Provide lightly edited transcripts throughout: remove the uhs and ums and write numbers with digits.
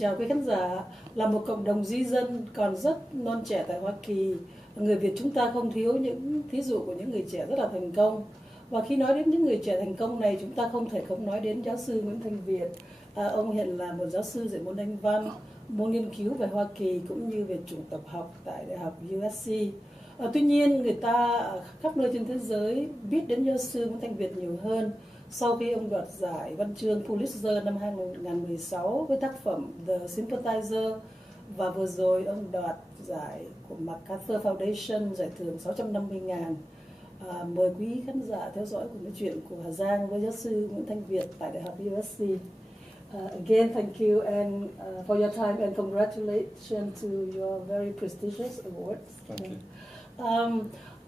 Chào quý khán giả. Là một cộng đồng di dân còn rất non trẻ tại Hoa Kỳ, người Việt chúng ta không thiếu những thí dụ của những người trẻ rất là thành công. Và khi nói đến những người trẻ thành công này, chúng ta không thể không nói đến giáo sư NguyễnThanh Viet. Ông hiện là một giáo sư dạy môn Anh văn, môn nghiên cứu về Hoa Kỳ cũng như về chủng tập học tại Đại học USC. Tuy nhiên, người ta khắp nơi trên thế giới biết đến giáo sư NguyễnThanh Viet nhiều hơn sau khi ông đoạt giải văn chương Pulitzer năm 2016 với tác phẩm The Sympathizer, và vừa rồi ông đoạt giải của MacArthur Foundation, giải thưởng 650.000. Mời quý khán giả theo dõi cuộc nói chuyện của Hà Giang với giáo sư NguyễnThanh Viet tại Đại học USC. Again, thank you and for your time and congratulations to your very prestigious awards. Thank you.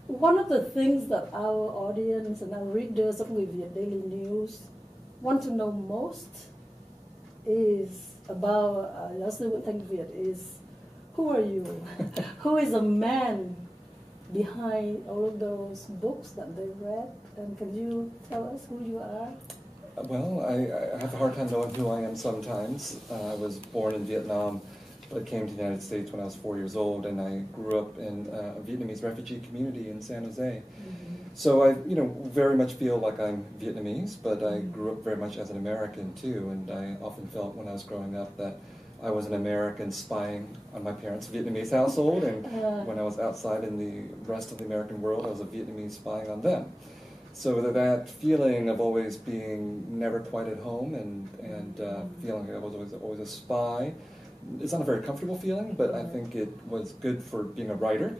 One of the things that our audience and our readers of Người Việt Daily News want to know most is about giáo sư NguyễnThanh Viet is who are you? Who is the man behind all of those books that they read? And can you tell us who you are? Well, I have a hard time knowing who I am sometimes. I was born in Vietnam, but came to the United States when I was 4 years old, and I grew up in a Vietnamese refugee community in San Jose. Mm-hmm. So I, very much feel like I'm Vietnamese, but I grew up very much as an American too, and I often felt when I was growing up that I was an American spying on my parents' Vietnamese household, and when I was outside in the rest of the American world, I was a Vietnamese spying on them. So that feeling of always being never quite at home and feeling like I was always a spy, it's not a very comfortable feeling, but I think it was good for being a writer.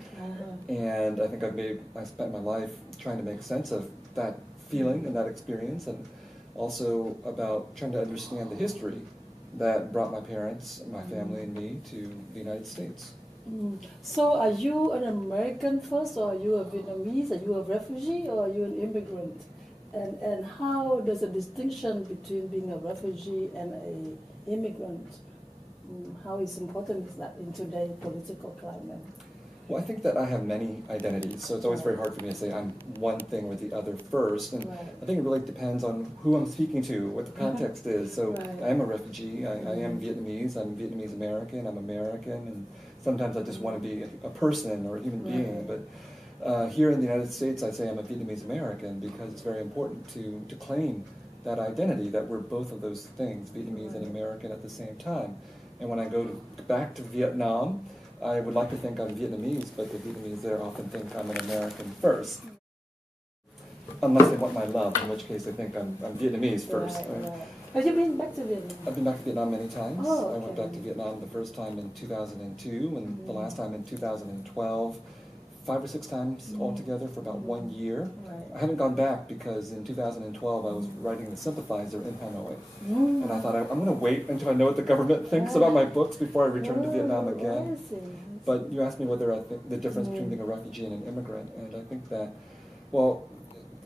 And I think I spent my life trying to make sense of that feeling and that experience, and also about trying to understand the history that brought my parents, my family, and me to the United States. So are you an American first, or are you a Vietnamese? Are you a refugee, or are you an immigrant? And how does the distinction between being a refugee and an immigrant, how is important is that in today's political climate? Well, I think that I have many identities, so it's always very hard for me to say I'm one thing or the other first. And I think it really depends on who I'm speaking to, what the context is. So I am a refugee, I am Vietnamese, I'm Vietnamese American, I'm American, and sometimes I just want to be a person or a human being. But here in the United States, I say I'm a Vietnamese American because it's very important to claim that identity, that we're both of those things, Vietnamese and American at the same time. And when I go back to Vietnam, I would like to think I'm Vietnamese, but the Vietnamese there often think I'm an American first. Unless they want my love, in which case they think I'm Vietnamese first. Have you been back to Vietnam? I've been back to Vietnam many times. Oh, okay. I went back to Vietnam the first time in 2002, and the last time in 2012. 5 or 6 times altogether for about 1 year. I haven't gone back because in 2012 I was writing the Sympathizer in Hanoi. And I thought I'm going to wait until I know what the government thinks about my books before I return to Vietnam again. But you asked me whether I think the difference between being a refugee and an immigrant, and I think that, well,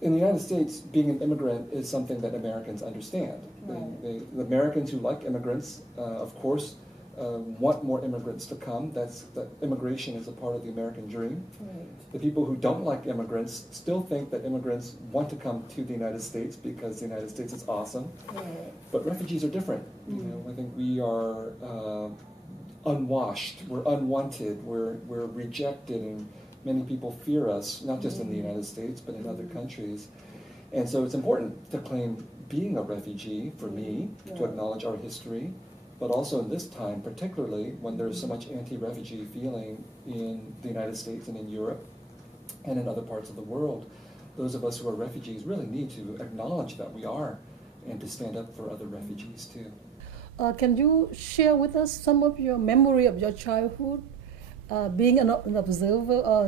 in the United States, being an immigrant is something that Americans understand. The Americans who like immigrants, of course, want more immigrants to come. That immigration is a part of the American dream. The people who don't like immigrants still think that immigrants want to come to the United States because the United States is awesome. But refugees are different. I think we are unwashed, we're unwanted, we're rejected, and many people fear us, not just in the United States, but in other countries. And so it's important to claim being a refugee, for me, to acknowledge our history, but also in this time, particularly when there's so much anti-refugee feeling in the United States and in Europe and in other parts of the world, those of us who are refugees really need to acknowledge that we are, and to stand up for other refugees too. Can you share with us some of your memory of your childhood, being an observer or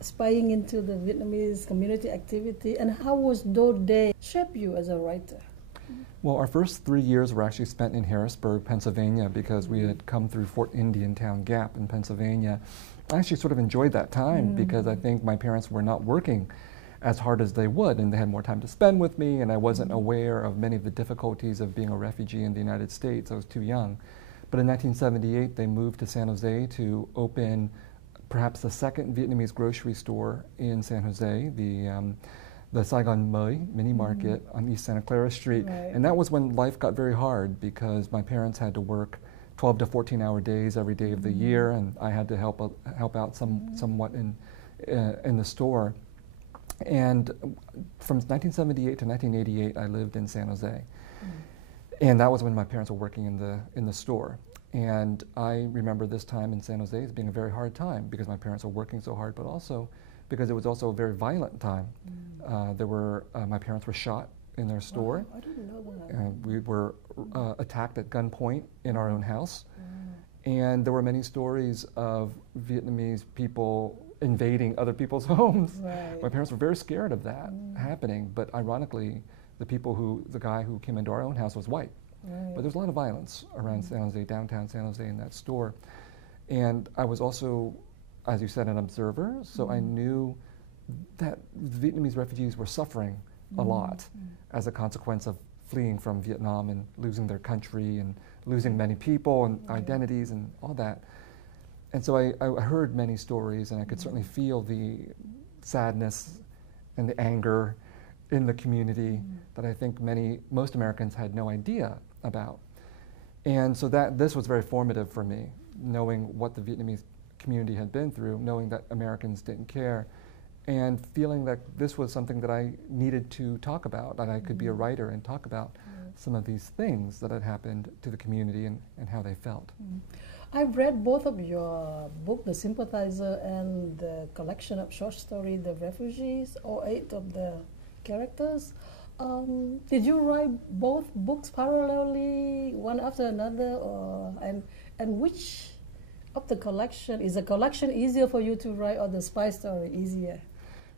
spying into the Vietnamese community activity, and how was those days shape you as a writer? Well, our first 3 years were actually spent in Harrisburg, Pennsylvania, because we had come through Fort Indiantown Gap in Pennsylvania. I actually sort of enjoyed that time because I think my parents were not working as hard as they would, and they had more time to spend with me, and I wasn't aware of many of the difficulties of being a refugee in the United States. I was too young. But in 1978, they moved to San Jose to open perhaps the second Vietnamese grocery store in San Jose. the Saigon Mới mini market on East Santa Clara Street. Right. And that was when life got very hard because my parents had to work 12 to 14-hour days every day of the year, and I had to help out somewhat in the store. And from 1978 to 1988, I lived in San Jose. And that was when my parents were working in the store. And I remember this time in San Jose as being a very hard time because my parents were working so hard, but also because it was also a very violent time. My parents were shot in their store. Wow, I didn't know that. We were attacked at gunpoint in our own house. And there were many stories of Vietnamese people invading other people's homes. Right. My parents were very scared of that happening, but ironically, the guy who came into our own house was white. Right. But there's a lot of violence around San Jose, downtown San Jose, in that store. And I was also, as you said, an observer, so I knew that Vietnamese refugees were suffering a lot as a consequence of fleeing from Vietnam and losing their country and losing many people and identities and all that. And so I heard many stories, and I could certainly feel the sadness and the anger in the community that I think most Americans had no idea about. And so this was very formative for me, knowing what the Vietnamese community had been through, knowing that Americans didn't care, and feeling that this was something that I needed to talk about, that I could be a writer and talk about some of these things that had happened to the community and how they felt. I've read both of your book, The Sympathizer, and the collection of short story, The Refugees, or 8 of the characters. Did you write both books parallelly, one after another, and which of the collection, is the collection easier for you to write, or the spy story easier?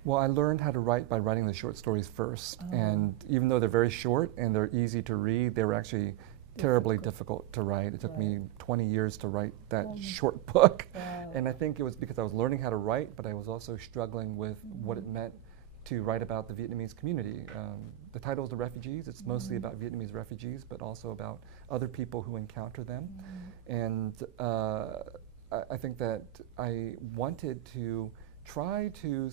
Well, I learned how to write by writing the short stories first, and even though they're very short and they're easy to read, they were actually terribly difficult to write. It took me 20 years to write that short book. Wow. And I think it was because I was learning how to write, but I was also struggling with what it meant to write about the Vietnamese community. The title is The Refugees. It's mostly about Vietnamese refugees, but also about other people who encounter them. And I think that I wanted to try to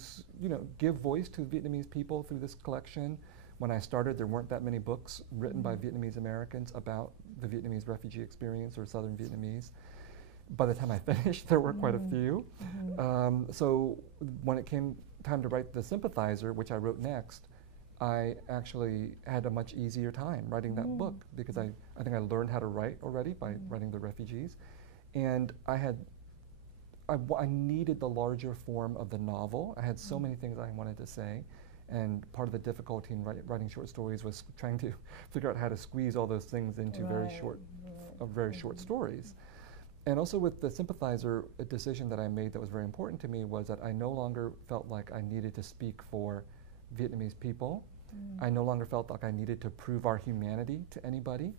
give voice to Vietnamese people through this collection. When I started, there weren't that many books written by Vietnamese Americans about the Vietnamese refugee experience or Southern Vietnamese. By the time I finished, there were quite a few. So when it came time to write The Sympathizer, which I wrote next, I actually had a much easier time writing that book because I think I learned how to write already by writing The Refugees. And I needed the larger form of the novel. I had so many things I wanted to say. And part of the difficulty in writing short stories was trying to figure out how to squeeze all those things into very short stories. And also with The Sympathizer, a decision that I made that was very important to me was that I no longer felt like I needed to speak for Vietnamese people. I no longer felt like I needed to prove our humanity to anybody.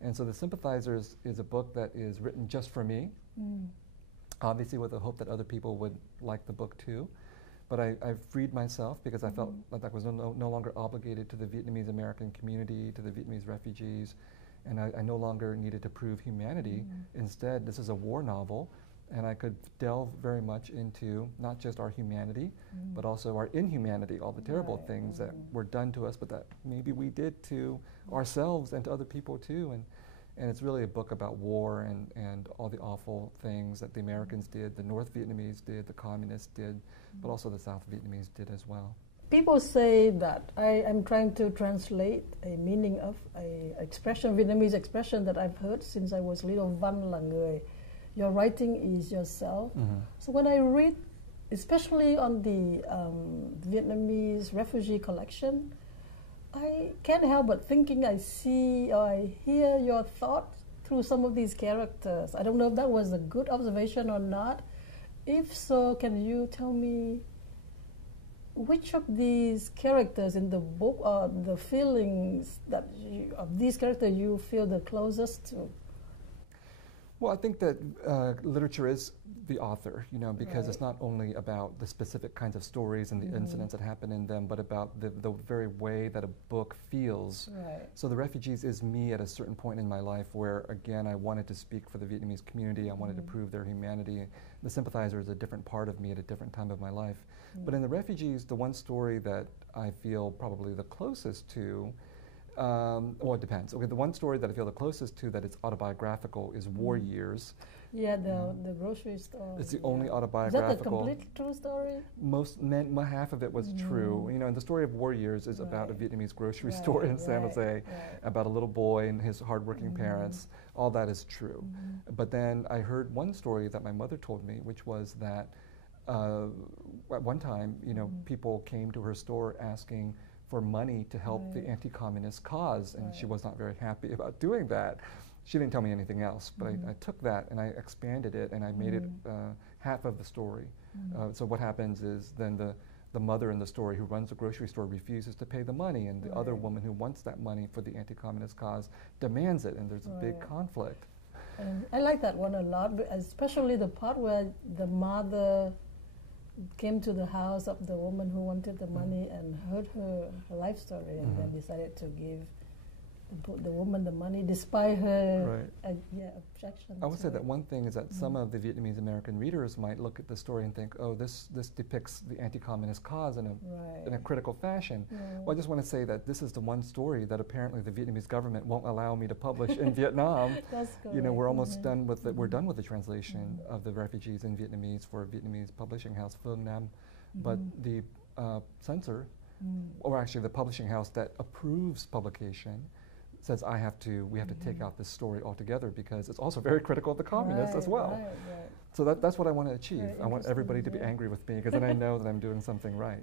And so The Sympathizer is a book that is written just for me, obviously with the hope that other people would like the book too. But I freed myself because I felt like I was no longer obligated to the Vietnamese American community, to the Vietnamese refugees, and I no longer needed to prove humanity. Instead, this is a war novel, and I could delve very much into not just our humanity, but also our inhumanity, all the terrible things that were done to us, but that maybe we did to ourselves and to other people too. And it's really a book about war and all the awful things that the Americans did, the North Vietnamese did, the Communists did, but also the South Vietnamese did as well. People say that I am trying to translate a meaning of a expression, Vietnamese expression that I've heard since I was little, văn là người. Your writing is yourself. So when I read, especially on the Vietnamese refugee collection, I can't help but thinking I see or I hear your thoughts through some of these characters. I don't know if that was a good observation or not. If so, can you tell me which of these characters in the book or the feelings of these characters you feel the closest to? Well, I think that literature is the author, you know, because it's not only about the specific kinds of stories and the incidents that happen in them, but about the very way that a book feels. Right. So The Refugees is me at a certain point in my life where, again, I wanted to speak for the Vietnamese community. I wanted to prove their humanity. The Sympathizer is a different part of me at a different time of my life. But in The Refugees, the one story that I feel probably the closest to, well, it depends. Okay, the one story that I feel the closest to that it's autobiographical is War Years. Yeah, the grocery store. It's the only autobiographical. Is that the complete true story? Half of it was true. You know, and the story of War Years is about a Vietnamese grocery store in San Jose, about a little boy and his hardworking parents. All that is true. But then I heard one story that my mother told me, which was that at one time, you know, people came to her store asking for money to help the anti-communist cause, and she was not very happy about doing that. She didn't tell me anything else, but I took that and I expanded it and I made it half of the story. So what happens is then the mother in the story who runs the grocery store refuses to pay the money, and the other woman who wants that money for the anti-communist cause demands it, and there's a big conflict. I like that one a lot, especially the part where the mother came to the house of the woman who wanted the money and heard her life story, and then decided to give the woman the money despite her objection. I would say that one thing is that some of the Vietnamese American readers might look at the story and think, oh, this depicts the anti-communist cause in a critical fashion. Well, I just want to say that this is the one story that apparently the Vietnamese government won't allow me to publish in Vietnam. That's correct. You know, we're almost done with we're done with the translation of The Refugees in Vietnamese for a Vietnamese publishing house, Phương Nam, but the censor, or actually the publishing house that approves publication, says we have to take out this story altogether because it's also very critical of the communists as well. So that's what I want to achieve. I want everybody to be angry with me because then I know that I'm doing something right.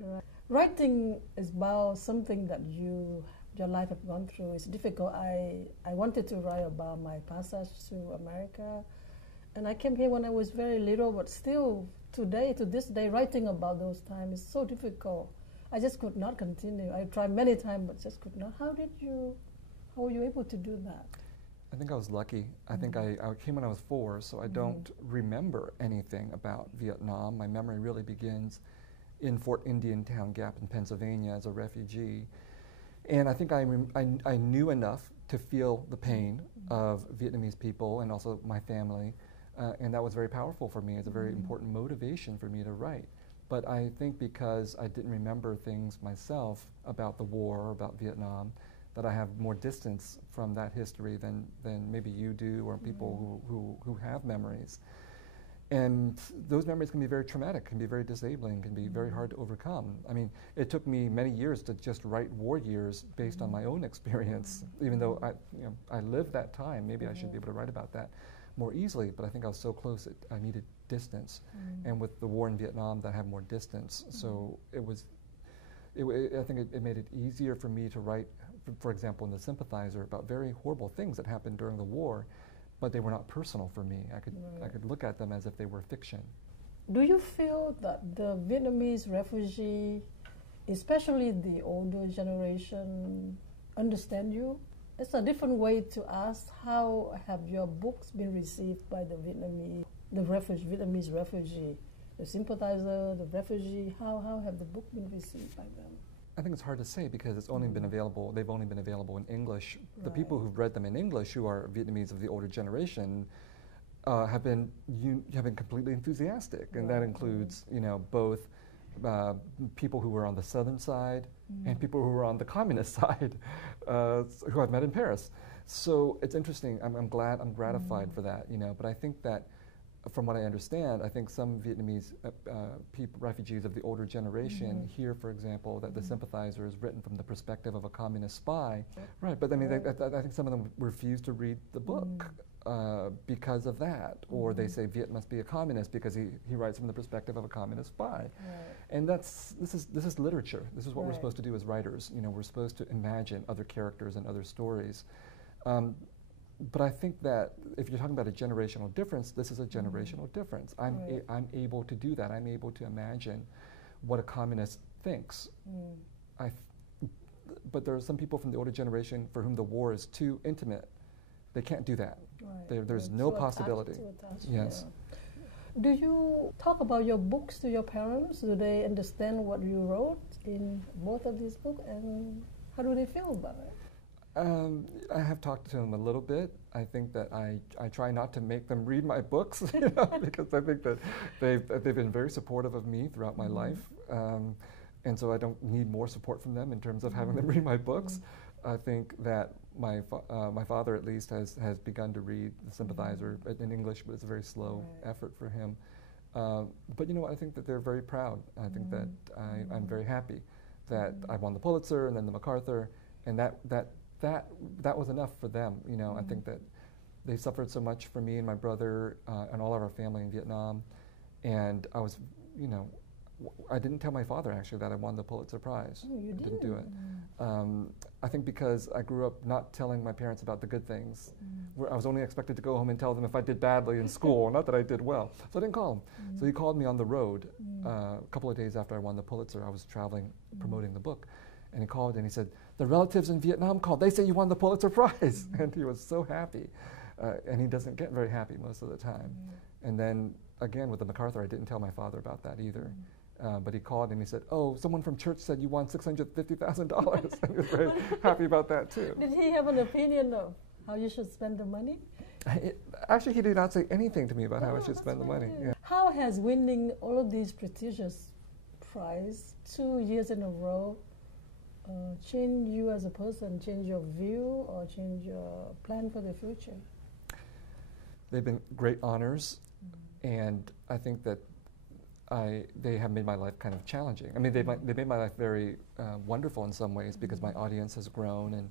Writing is about something that your life have gone through. It's difficult. I wanted to write about my passage to America, and I came here when I was very little, but still to this day, writing about those times is so difficult. I just could not continue. I tried many times, but just could not. How were you able to do that? I think I was lucky. I think I came when I was 4, so I don't remember anything about Vietnam. My memory really begins in Fort Indiantown Gap in Pennsylvania as a refugee. And I think I knew enough to feel the pain of Vietnamese people and also my family, and that was very powerful for me. It's a very important motivation for me to write. But I think because I didn't remember things myself about the war or about Vietnam, that I have more distance from that history than maybe you do or people who have memories. And those memories can be very traumatic, can be very disabling, can be very hard to overcome. I mean, it took me many years to just write War Years based on my own experience, even though I lived that time. Maybe I should be able to write about that more easily, but I think I was so close that I needed distance. And with the war in Vietnam, that had more distance. So I think it made it easier for me to write, for example, in The Sympathizer, about very horrible things that happened during the war, but they were not personal for me. I could look at them as if they were fiction. Do you feel that the Vietnamese refugee, especially the older generation, understand you? It's a different way to ask, how have your books been received by the Vietnamese refugee? The Sympathizer, the refugee, how have the book been received by them? I think it's hard to say because it's only been available. They've only been available in English. The people who've read them in English, who are Vietnamese of the older generation, have been completely enthusiastic, and that includes both people who were on the southern side and people who were on the communist side, who I've met in Paris. So it's interesting. I'm gratified for that. But I think that, from what I understand, I think some Vietnamese refugees of the older generation hear, for example, that The Sympathizer is written from the perspective of a communist spy. Right, but I mean, I think some of them refuse to read the book because of that, or they say Viet must be a communist because he writes from the perspective of a communist spy. And this is literature. This is what we're supposed to do as writers. We're supposed to imagine other characters and other stories. But I think that if you're talking about a generational difference, this is a generational difference. I'm able to do that. I'm able to imagine what a communist thinks. But there are some people from the older generation for whom the war is too intimate they can't do that. Right. There's no possibility. Yes. Yeah. Do you talk about your books to your parents? Do they understand what you wrote in both of these books, and how do they feel about it? I have talked to them a little bit. I think that I try not to make them read my books, you know, because I think that they've been very supportive of me throughout my life, and so I don't need more support from them in terms of having them read my books. I think that my father at least has begun to read The Sympathizer in English, but it's a very slow effort for him. But you know, I think that they're very proud. I think that I'm very happy that I won the Pulitzer and then the MacArthur, and that was enough for them. You know, I think that they suffered so much for me and my brother and all of our family in Vietnam, and I was, you know, I didn't tell my father actually that I won the Pulitzer Prize. Oh, you didn't do it. I think because I grew up not telling my parents about the good things. Where I was only expected to go home and tell them if I did badly in school, not that I did well. So I didn't call him. So he called me on the road a couple of days after I won the Pulitzer. I was traveling, promoting the book. And he called and he said, "The relatives in Vietnam called. They say you won the Pulitzer Prize." And he was so happy. And he doesn't get very happy most of the time. And then again with the MacArthur, I didn't tell my father about that either. But he called and he said, "Oh, someone from church said you won $650,000. And he was very happy about that too. Did he have an opinion of how you should spend the money? Actually, he did not say anything to me about how I should spend the money. Yeah. How has winning all of these prestigious prizes 2 years in a row change you as a person, change your view, or change your plan for the future? They've been great honors, and I think that they have made my life kind of challenging. I mean, they made my life very wonderful in some ways because my audience has grown and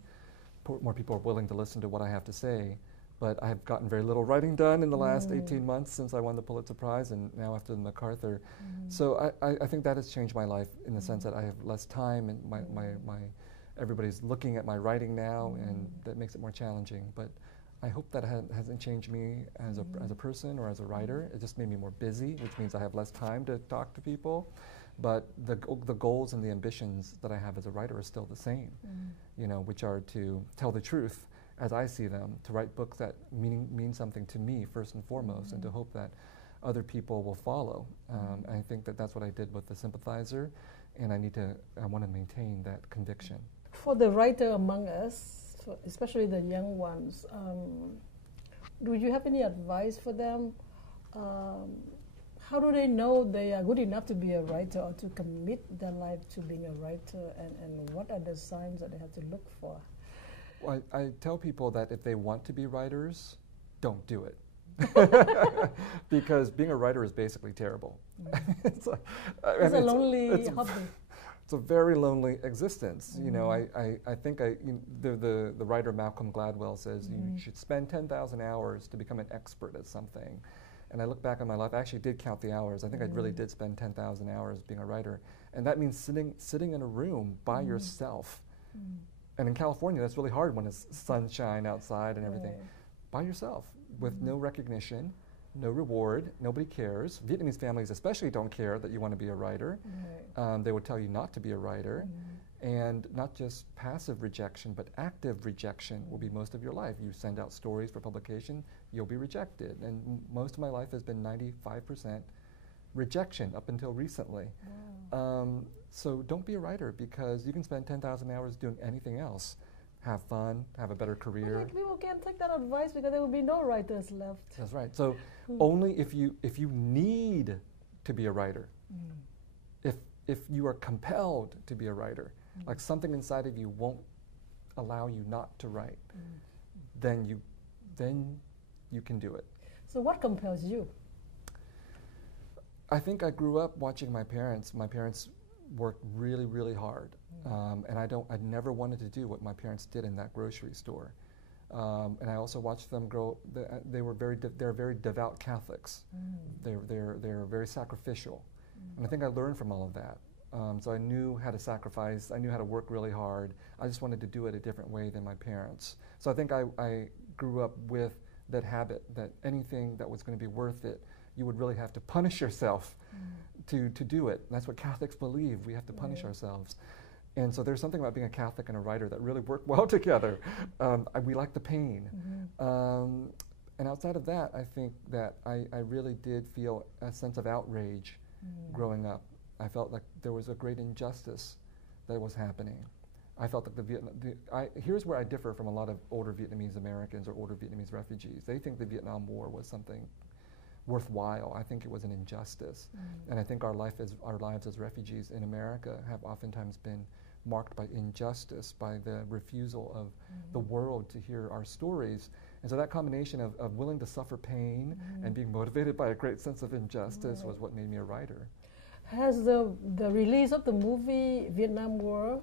more people are willing to listen to what I have to say. But I have gotten very little writing done in the last 18 months since I won the Pulitzer Prize and now after the MacArthur. So I think that has changed my life in the sense that I have less time and everybody's looking at my writing now and that makes it more challenging. But I hope that hasn't changed me as a person or as a writer. It just made me more busy, which means I have less time to talk to people. But the goals and the ambitions that I have as a writer are still the same, you know, which are to tell the truth as I see them, to write books that mean something to me first and foremost, and to hope that other people will follow. I think that that's what I did with The Sympathizer, and I want to maintain that conviction. For the writer among us, especially the young ones, do you have any advice for them? How do they know they are good enough to be a writer or to commit their life to being a writer, and what are the signs that they have to look for? Well, I tell people that if they want to be writers, don't do it. Because being a writer is basically terrible. It's a lonely hobby. It's a very lonely existence. You know, I think the writer Malcolm Gladwell says you should spend 10,000 hours to become an expert at something. And I look back on my life, I actually did count the hours. I think I really did spend 10,000 hours being a writer. And that means sitting in a room by yourself. And in California, that's really hard when it's sunshine outside and everything. By yourself, with no recognition, no reward, nobody cares. Vietnamese families especially don't care that you want to be a writer. They would tell you not to be a writer. And not just passive rejection, but active rejection will be most of your life. You send out stories for publication, you'll be rejected. And most of my life has been 95% rejection up until recently. So don't be a writer, because you can spend 10,000 hours doing anything else. Have fun, have a better career. But people can't take that advice because there will be no writers left. That's right. So only if you need to be a writer, if you are compelled to be a writer, like something inside of you won't allow you not to write, then you can do it. So what compels you? I think I grew up watching my parents. My parents worked really, really hard, and I never wanted to do what my parents did in that grocery store. And I also watched them grow. They're very devout Catholics. They're very sacrificial, and I think I learned from all of that. So I knew how to sacrifice. I knew how to work really hard. I just wanted to do it a different way than my parents. So I think I grew up with that habit that anything that was going to be worth it, you would really have to punish yourself to do it. And that's what Catholics believe. We have to punish ourselves. And so there's something about being a Catholic and a writer that really work well together. We like the pain. And outside of that, I think that I really did feel a sense of outrage growing up. I felt like there was a great injustice that was happening. I felt like here's where I differ from a lot of older Vietnamese Americans or older Vietnamese refugees. They think the Vietnam War was something worthwhile. I think it was an injustice. And I think our lives as refugees in America have oftentimes been marked by injustice, by the refusal of the world to hear our stories. And so that combination of willing to suffer pain and being motivated by a great sense of injustice was what made me a writer. Has the release of the movie Vietnam War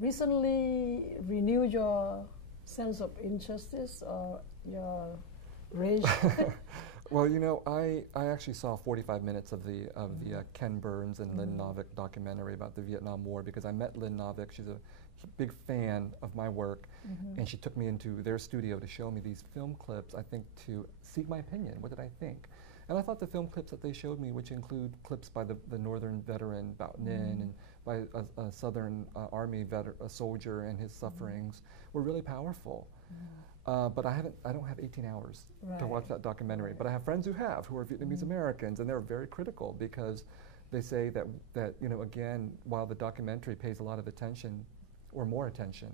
recently renewed your sense of injustice or your rage? Well, you know, I actually saw 45 minutes of the Ken Burns and Lynn Novick documentary about the Vietnam War because I met Lynn Novick. She's a big fan of my work, and she took me into their studio to show me these film clips, I think, to seek my opinion. What did I think? And I thought the film clips that they showed me, which include clips by the Northern veteran Bao Ninh and by a Southern Army soldier and his sufferings, were really powerful. But I don't have 18 hours to watch that documentary. But I have friends who are Vietnamese Americans, and they're very critical because they say that you know, again, while the documentary pays a lot of attention, or more attention,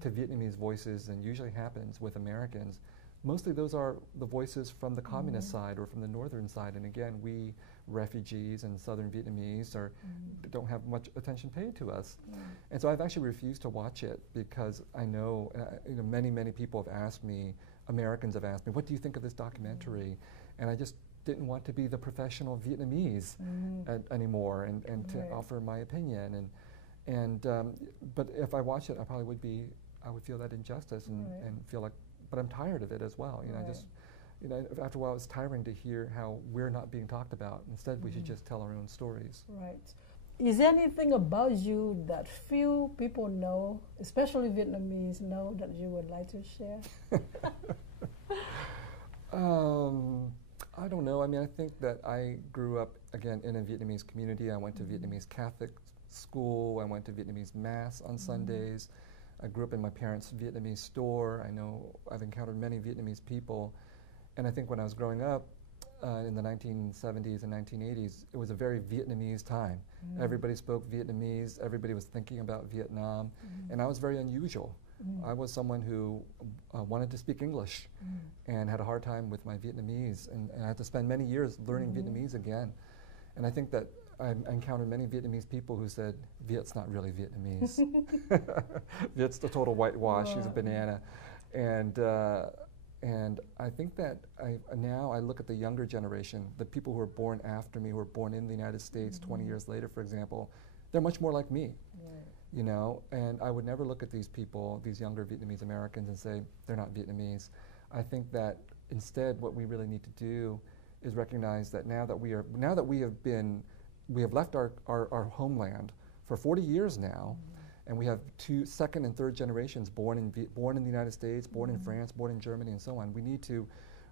to Vietnamese voices, and usually happens with Americans, mostly those are the voices from the communist side or from the northern side. And again, we refugees and Southern Vietnamese don't have much attention paid to us. And so I've actually refused to watch it because I know, you know, many people have asked me, Americans have asked me, what do you think of this documentary? And I just didn't want to be the professional Vietnamese anymore and to offer my opinion. But if I watched it, I would feel that injustice and feel like, but I'm tired of it as well. You know, after a while, it's tiring to hear how we're not being talked about. Instead, we should just tell our own stories. Right. Is there anything about you that few people know, especially Vietnamese, know that you would like to share? I don't know. I mean, I think that I grew up, again, in a Vietnamese community. I went to Vietnamese Catholic school. I went to Vietnamese Mass on Sundays. I grew up in my parents' Vietnamese store. I know I've encountered many Vietnamese people. And I think when I was growing up in the 1970s and 1980s, it was a very Vietnamese time. Everybody spoke Vietnamese. Everybody was thinking about Vietnam. And I was very unusual. I was someone who wanted to speak English and had a hard time with my Vietnamese. And I had to spend many years learning Vietnamese again. And I think that I encountered many Vietnamese people who said, Viet's not really Vietnamese. Viet's the total whitewash, she's a banana. And I think that now I look at the younger generation, the people who are born after me, who were born in the United States 20 years later, for example, they're much more like me. You know, and I would never look at these people, these younger Vietnamese Americans, and say, they're not Vietnamese. I think that instead what we really need to do is recognize that now that we have left our homeland for 40 years now, and we have second and third generations born in the United States, born in France, born in Germany, and so on. We need to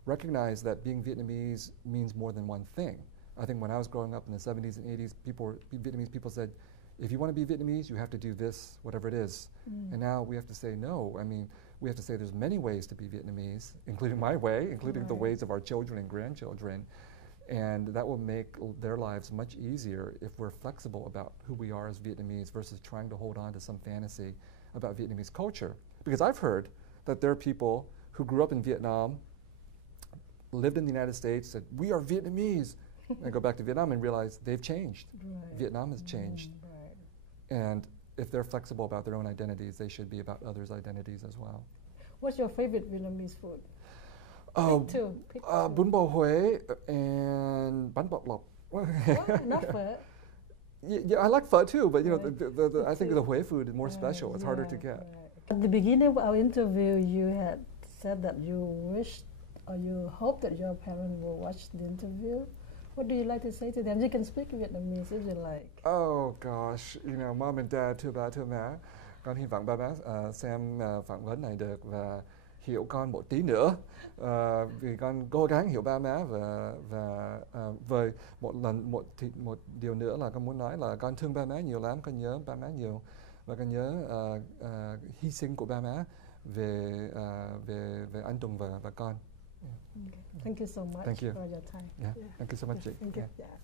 recognize that being Vietnamese means more than one thing. I think when I was growing up in the 70s and 80s, Vietnamese people said, if you want to be Vietnamese, you have to do this, whatever it is. And now we have to say no. I mean, we have to say there's many ways to be Vietnamese, including my way, including the ways of our children and grandchildren. And that will make their lives much easier if we're flexible about who we are as Vietnamese versus trying to hold on to some fantasy about Vietnamese culture. Because I've heard that there are people who grew up in Vietnam, lived in the United States, said, we are Vietnamese, and go back to Vietnam and realize they've changed. Vietnam has changed. And if they're flexible about their own identities, they should be about others' identities as well. What's your favorite Vietnamese food? Bún bò Huế and bánh bột lọc. Not pho. Yeah, I like pho too, but you know, I think the Huế food is more special. It's harder to get. At the beginning of our interview, you had said that you wished or you hoped that your parents will watch the interview. What do you like to say to them? You can speak Vietnamese if you like. Oh gosh, you know, mom and dad, thưa ba, thưa má. Con hy vọng ba má xem phỏng vấn này được và hiểu con một tí nữa. Vì con cố gắng hiểu ba má và về một điều nữa là con muốn nói là con thương ba má nhiều lắm, con nhớ ba má nhiều. và con nhớ hy sinh của ba má về anh Tùng và con. Okay. Thank you so much Thank you. for your time. Yeah. Thank you so much, chị. Thank you. Yeah. Yeah.